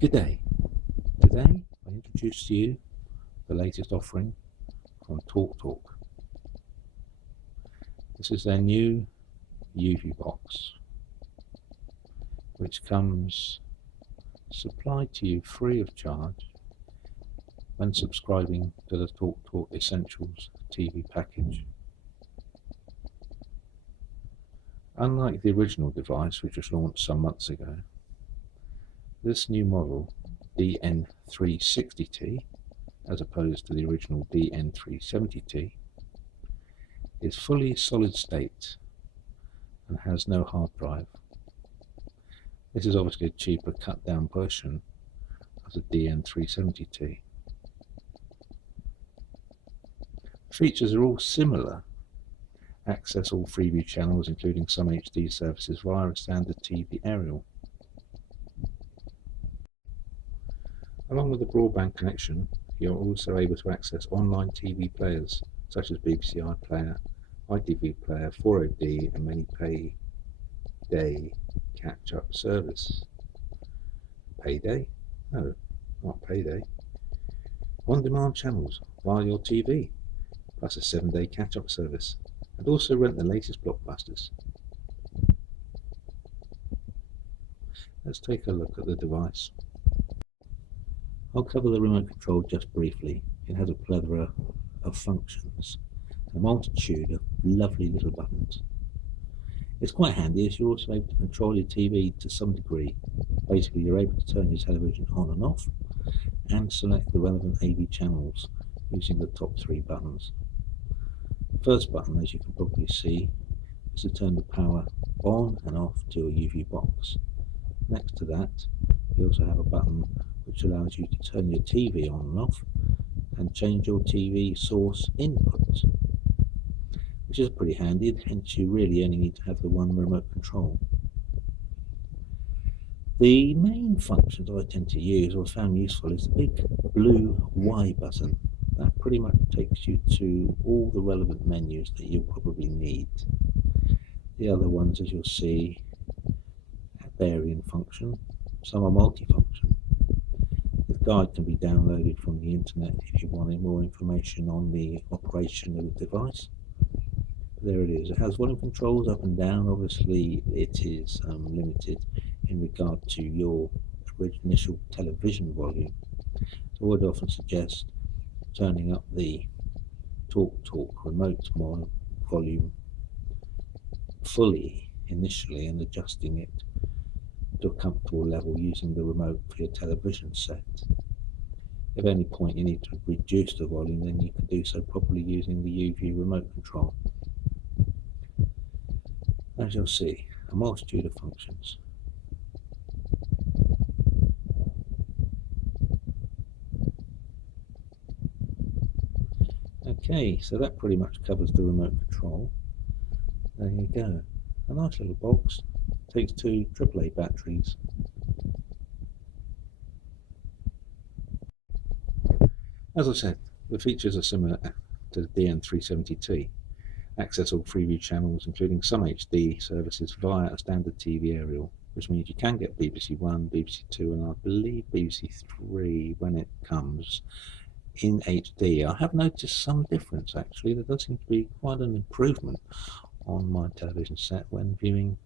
Good day. Today I introduce to you the latest offering from TalkTalk. This is their new YouView box, which comes supplied to you free of charge when subscribing to the TalkTalk Essentials TV package. Unlike the original device, which was launched some months ago, this new model, DN360T, as opposed to the original DN370T, is fully solid state and has no hard drive. This is obviously a cheaper cut down version of the DN370T. Features are all similar. Access all Freeview channels, including some HD services, via a standard TV aerial. Along with the broadband connection, you're also able to access online TV players such as BBC iPlayer, ITV Player, 40D, and many payday catch-up service. Payday? No, not payday. On-demand channels via your TV, plus a 7-day catch-up service, and also rent the latest blockbusters. Let's take a look at the device. I'll cover the remote control just briefly. It has a plethora of functions, a multitude of lovely little buttons. It's quite handy as you're also able to control your TV to some degree. Basically, you're able to turn your television on and off and select the relevant AV channels using the top 3 buttons. The first button, as you can probably see, is to turn the power on and off to your YouView box. Next to that, you also have a button which allows you to turn your TV on and off and change your TV source input, which is pretty handy, hence you really only need to have the one remote control. The main functions I tend to use or found useful is the big blue Y button. That pretty much takes you to all the relevant menus that you'll probably need. The other ones, as you'll see, vary in function. Some are multifunction. The guide can be downloaded from the internet if you wanted more information on the operation of the device. There it is. It has volume controls up and down. Obviously it is limited in regard to your initial television volume. So I would often suggest turning up the TalkTalk remote volume fully initially and adjusting it to a comfortable level using the remote for your television set. If at any point you need to reduce the volume, then you can do so properly using the YouView remote control. As you'll see, a multitude of functions. Okay, so that pretty much covers the remote control. There you go. A nice little box. Takes 2 AAA batteries. As I said, the features are similar to the DN370T. Access all Freeview channels, including some HD services, via a standard TV aerial, which means you can get BBC One, BBC Two, and I believe BBC Three when it comes in HD. I have noticed some difference actually. There does seem to be quite an improvement on my television set when viewing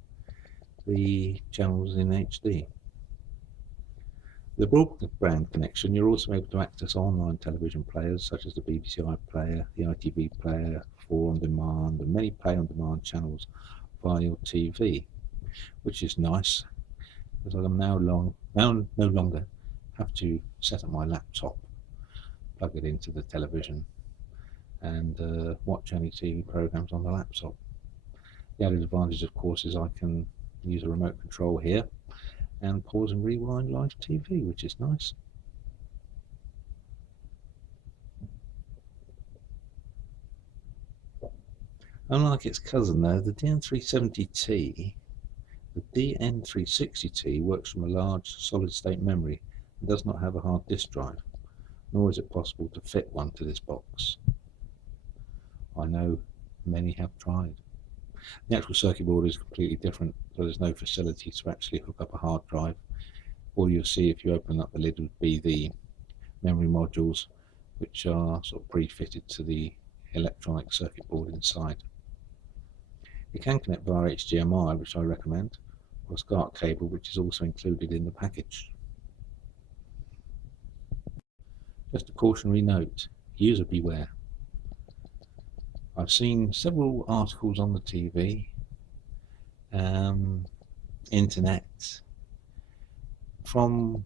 the channels in HD. The broadband connection, you're also able to access online television players such as the BBC iPlayer, the ITV Player, 4 on demand, and many pay on demand channels via your TV, which is nice because I now no longer have to set up my laptop, plug it into the television, and watch any TV programs on the laptop. The added advantage, of course, is I can use a remote control here and pause and rewind live TV, which is nice. Unlike its cousin though, the DN370T, the DN360T works from a large solid state memory and does not have a hard disk drive, nor is it possible to fit one to this box. I know many have tried. The actual circuit board is completely different, so there's no facility to actually hook up a hard drive All you'll see if you open up the lid would be the memory modules, which are sort of pre-fitted to the electronic circuit board inside. You can connect via HDMI, which I recommend, or SCART cable, which is also included in the package. Just a cautionary note, user beware. I've seen several articles on the TV, internet, from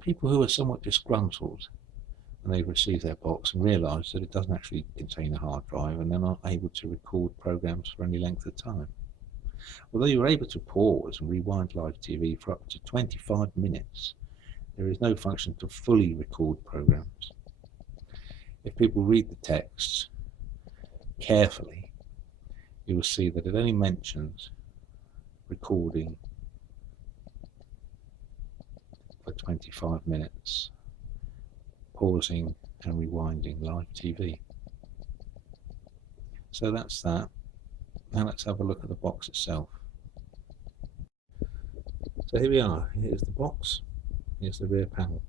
people who are somewhat disgruntled when they receive their box and realise that it doesn't actually contain a hard drive, and they're not able to record programs for any length of time. Although you're able to pause and rewind live TV for up to 25 minutes, there is no function to fully record programs. If people read the text carefully, you will see that it only mentions recording for 25 minutes, pausing and rewinding live TV. So that's that. Now let's have a look at the box itself. So here we are. Here's the box. Here's the rear panel.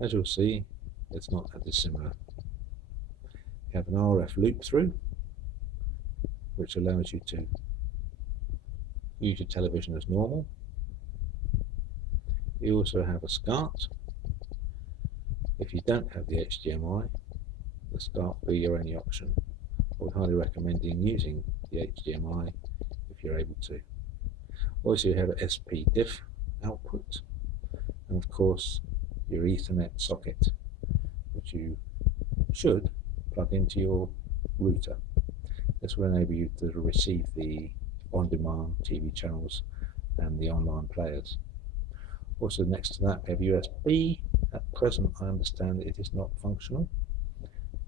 As you'll see, it's not that dissimilar. You have an RF loop through, which allows you to use your television as normal. You also have a SCART. If you don't have the HDMI, the SCART will be your only option. I would highly recommend using the HDMI if you're able to. Also, you have an SP diff output, and of course your Ethernet socket, which you should plug into your router. This will enable you to receive the on-demand TV channels and the online players. Also next to that we have USB. At present I understand that it is not functional.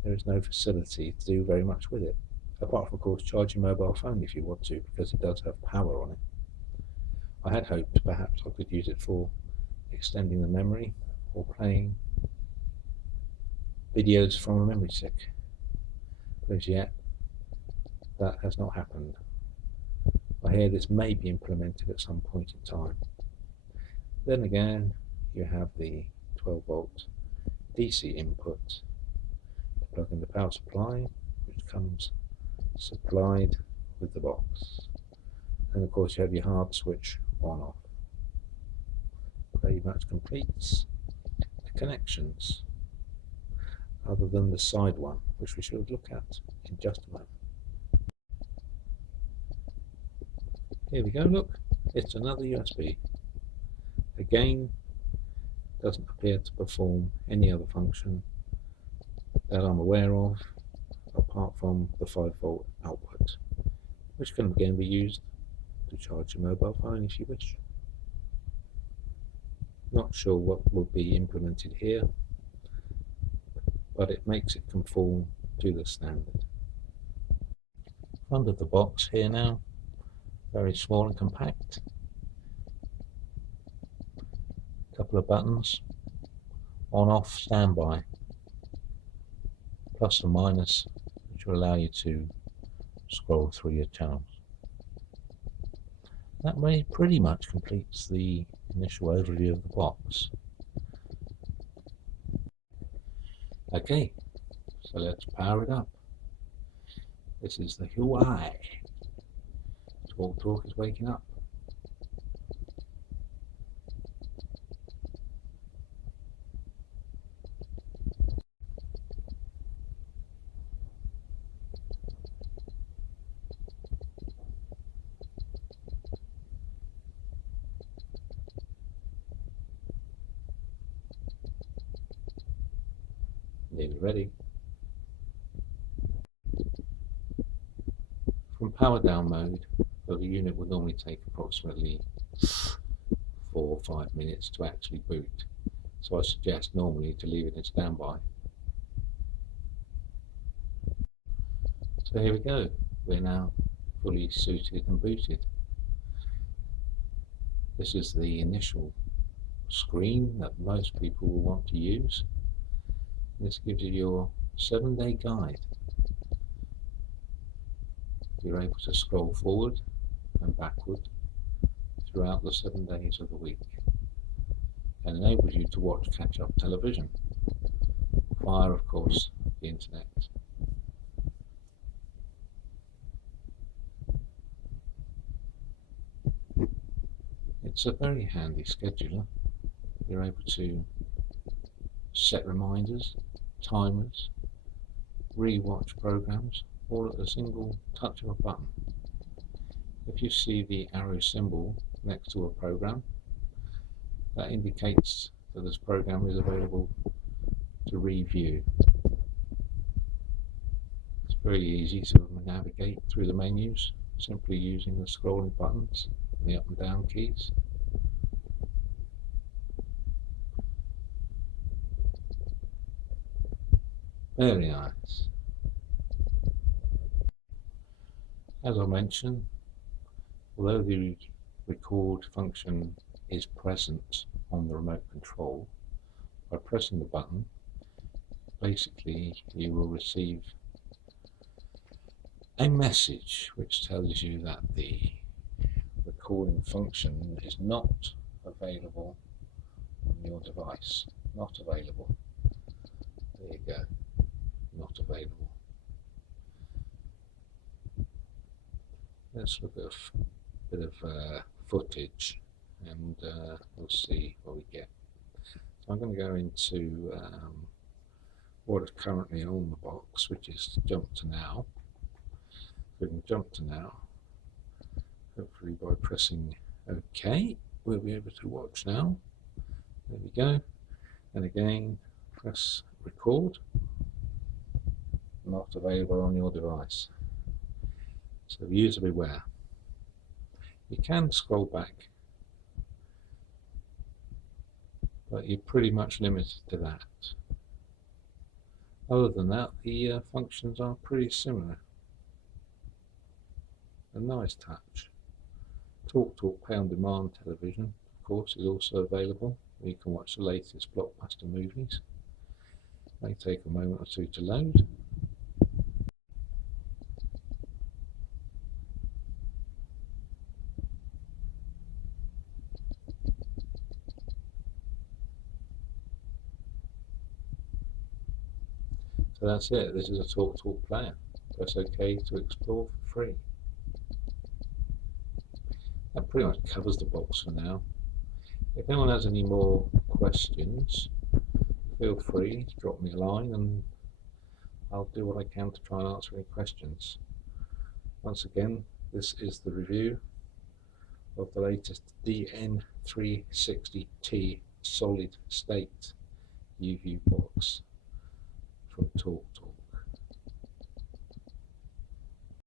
There is no facility to do very much with it, apart from of course charging your mobile phone if you want to, because it does have power on it. I had hoped perhaps I could use it for extending the memory or playing videos from a memory stick, but as yet that has not happened. I hear this may be implemented at some point in time. Then again, you have the 12-volt DC input to plug in the power supply, which comes supplied with the box. And of course you have your hard switch on-off. Pretty much completes the connections, other than the side one, which we shall look at in just a moment. Here we go, look, it's another USB. Again, doesn't appear to perform any other function that I'm aware of, apart from the 5-volt output, which can again be used to charge your mobile phone if you wish. Not sure what will be implemented here, but it makes it conform to the standard. Front of the box here now, very small and compact. Couple of buttons, on, off, standby, plus and minus, which will allow you to scroll through your channels. That way pretty much completes the initial overview of the box. Okay, so let's power it up. This is the Huawei. TalkTalk is waking up. Nearly ready. From power down mode, the unit will normally take approximately 4 or 5 minutes to actually boot, so I suggest normally to leave it in standby. So here we go, we're now fully suited and booted. This is the initial screen that most people will want to use. This gives you your 7-day guide. You're able to scroll forward and backward throughout the 7 days of the week and enables you to watch catch-up television via, of course, the internet. It's a very handy scheduler. You're able to set reminders, timers, re-watch programs, all at a single touch of a button. If you see the arrow symbol next to a program, that indicates that this program is available to review. It's very easy to navigate through the menus, simply using the scrolling buttons and the up and down keys. Very nice. As I mentioned, although the record function is present on the remote control, by pressing the button, basically you will receive a message which tells you that the recording function is not available on your device. Not available. There you go. Not available. Let's look at a bit of footage and we'll see what we get. So I'm going to go into what is currently on the box, which is jump to now. We can jump to now. Hopefully by pressing OK, we'll be able to watch now. There we go. And again, press record. Not available on your device. So user beware. You can scroll back, but you're pretty much limited to that. Other than that, the functions are pretty similar. A nice touch. TalkTalk Pay on Demand television, of course, is also available. You can watch the latest blockbuster movies. It may take a moment or two to load. So that's it. This is a TalkTalk player. Press OK to explore for free. That pretty much covers the box for now. If anyone has any more questions, feel free to drop me a line and I'll do what I can to try and answer any questions. Once again, this is the review of the latest DN360T solid state YouView box from TalkTalk.